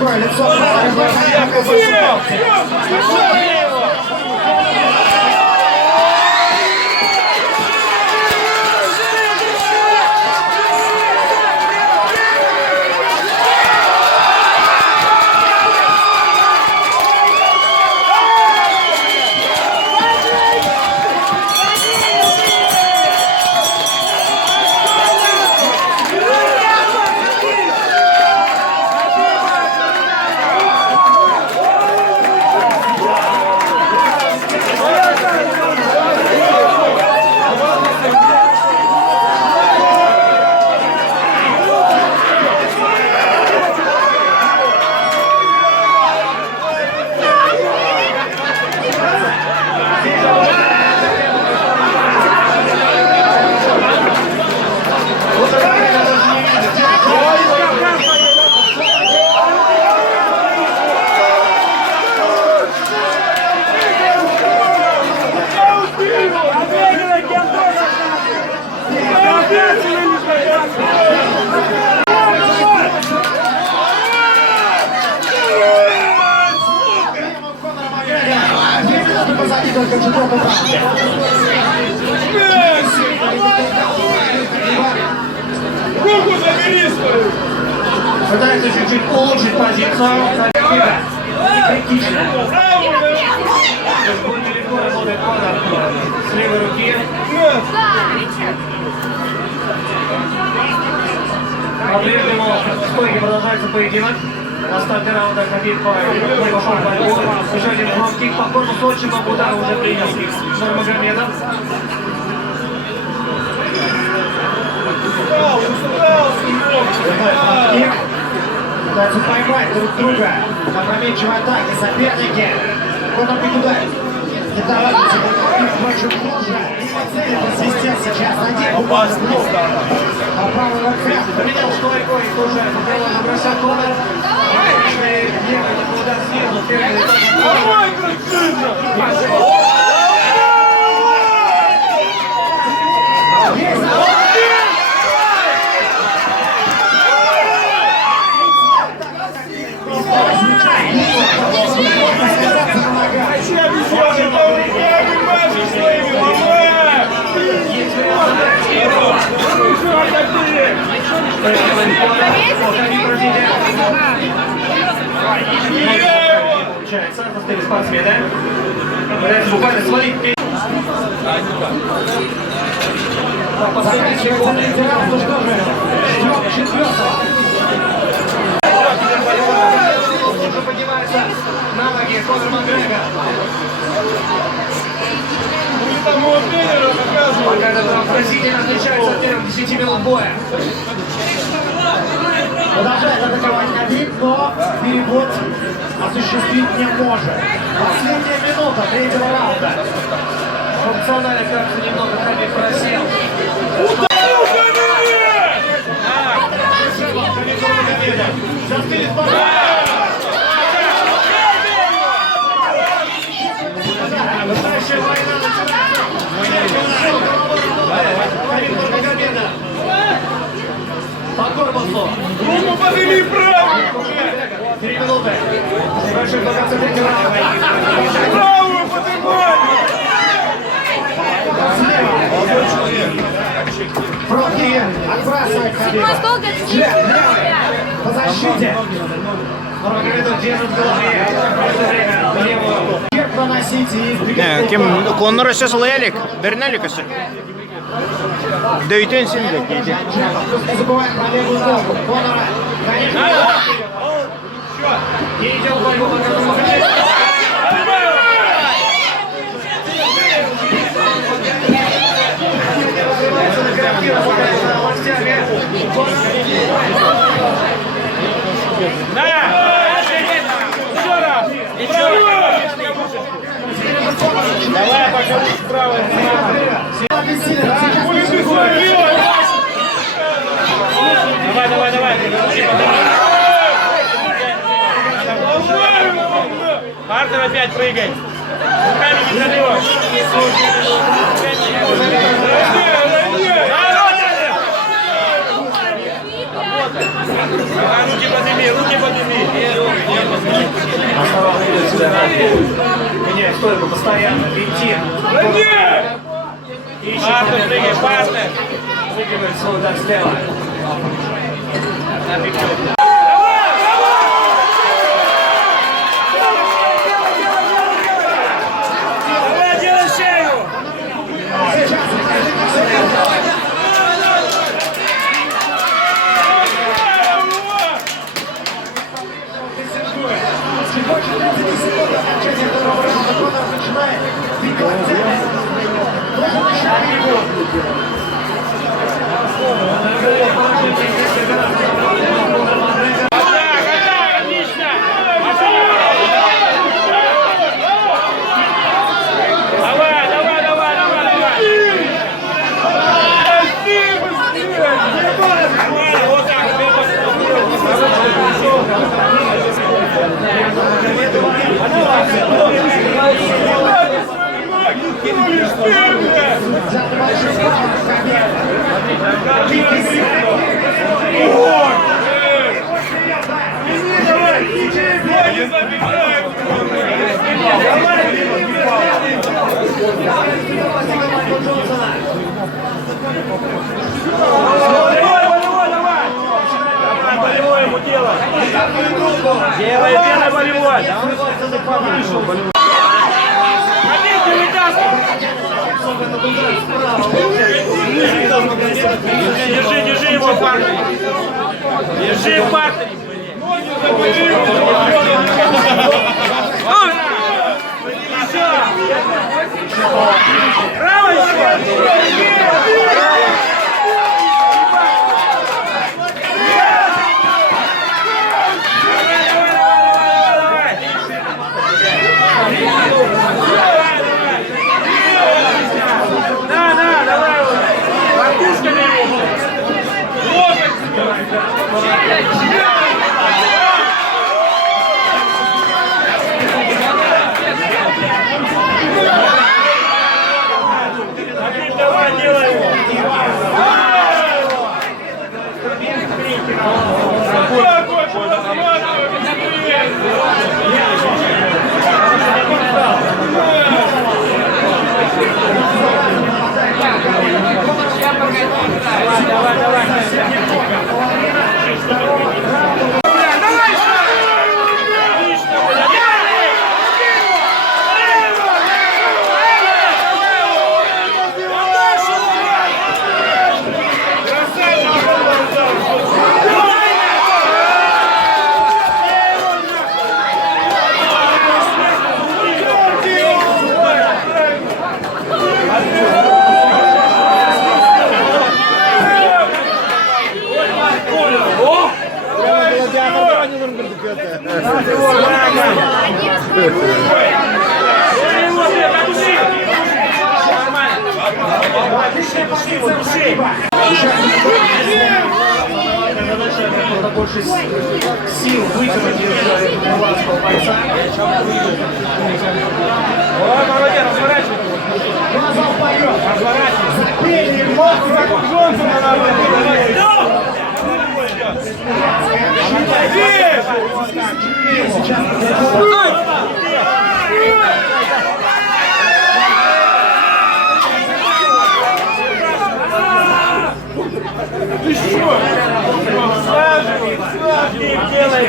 такое лицо. Руку забери свою! Пытается чуть-чуть улучшить позицию. Критично. Будет легко работать под с левой руки. По-прежнему в стойке продолжается поединок. На старте раунда Хабиб пошел в борьбу. Еще один хлоп-кик по корпусу, очень много удара уже принял Нурмагомедов. Пытаются поймать друг друга. Опрометчивые атаки соперники. Вот он ударит. Не давайте очень хуже. Свистел сейчас один. Попал в окреп. Поменял стойку и тоже попал на бросок удар. Удар снизу. Давай, красиво! Получается, остались спортсмены. Пытаются буквально свалить. Заканчивается третий раунд, ну что же, ждем четвертого. Уже поднимается на ноги Конор Макгрегор. Там его тренера показывают. Пока этот раунд поразительно отличается от первых 10 минут боя. Продолжает атаковать Хабиб, но перевод осуществить не может. Последняя минута третьего раунда. Функционально, кажется, немного Хабиб просел. По корпусу. Руку подними правую! 3 минуты. Большой до конца третьего раунда. Правую поднимай! Фронтир отбрасывает Хабиба. По защите. Нурмагомедов держит в голове. В это время левую. Проносите и избегайте. Kim Connor'a ses Lelik, Бернеликасы. Дөйтен сендек еди. Не забываем про левую ногу. Конора, конечно. Не идет в борьбу, пока Нурмагомедов. Давай, пока справа. Давай. Партер опять прыгай. Руками не забивай. Руки подними. Заходит сюда. Меняет стойку постоянно. Винтит. Ищет. Партер прыгай, партер. Закидывает свой удар слева. Давай, делай шею. Отлично. Давай, давай, давай, давай, давай. Вот так, болевой ему делай. Делай, делай болевой. Побеги, вытаскивай. Держи, держи его в партере. Держи в партере. Право еще. Давай, делай его. Давай, давай. Надо больше сил вытянуть из мулацкого бойца. Ой, молодец, разворачивай. Глаза вперед! Разворачивай. Пей мозг! Джонсона надо. Ты что? Делай,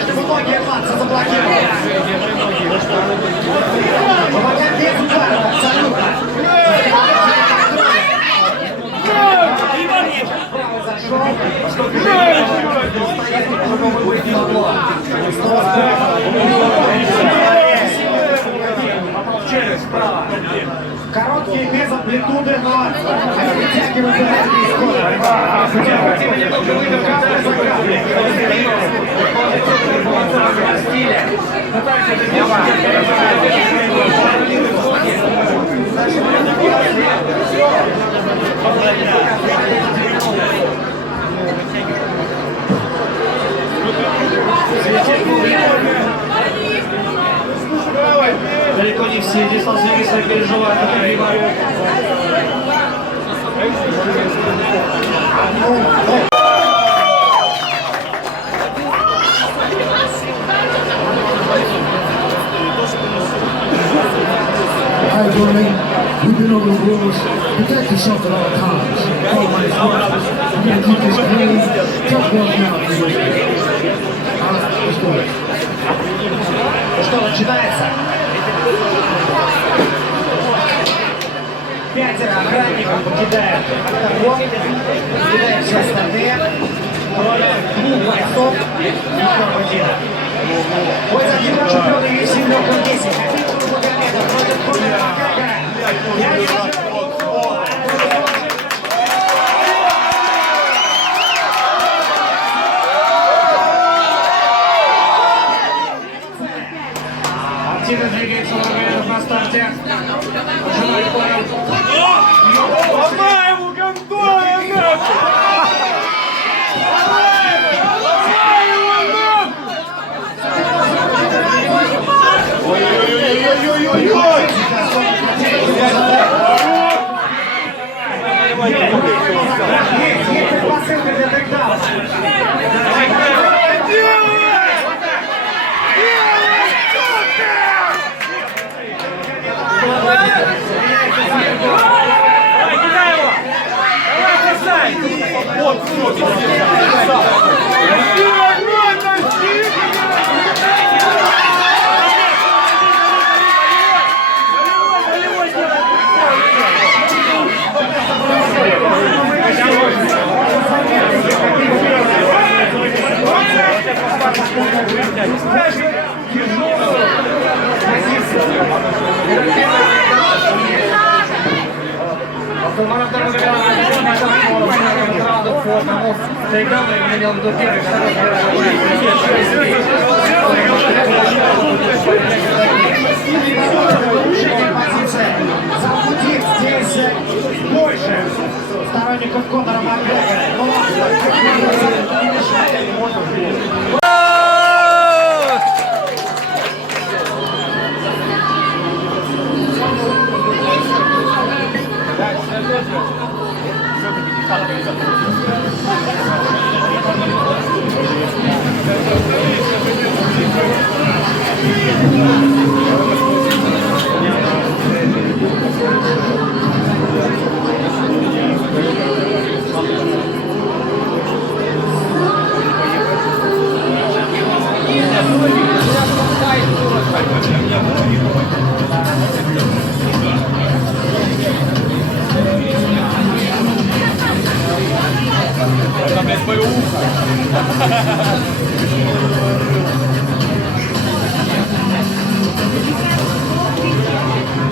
Чтобы ноги рваться, заблокировать. Помогать без удара, абсолютно. Короткие без амплитуды, но притягивают энергию и скорость. тяжелая категория. All right, Jordan, we've been over the rules. Protect yourself at all times. All my friends. You gotta keep this clean. Tough work now. All right, let's do it. Ну что, начинается. 5 охранников покидают октагон, покидают все остальные. Кроме 2 бойцов и Хабадина. Бой за титул чемпиона UFC в легком весе. Хабиб Нурмагомедов против Конора Макгрегора. Я не знаю. Активно двигается Нурмагомедов на старте. Ожидает удар. Ломай его, гандоя, нахуй! Ой-ой-ой-ой-ой-ой-ой! Есть предпосылка для тейкдауна. Давай, кидай его! Давай, бросай! Вот, Автомат Нурмагомедов раунда форму. Тейкдаун я имел в виду первый, Улучшение позиции. Замутит здесь больше сторонников Конора Макгрегора. Ну ладно, не мешает.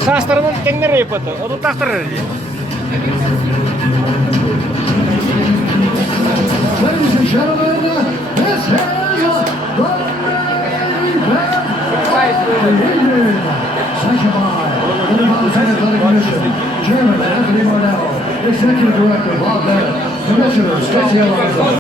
Sa stороны теңнер епоты. Оду тахтырыр. Ladies and gentlemen, this is the main event. Sanctioned by the Mountain Athletic Commission, Chairman Anthony Marnell, Executive Director Bob Bennett, Commissioner Stacey Alonso.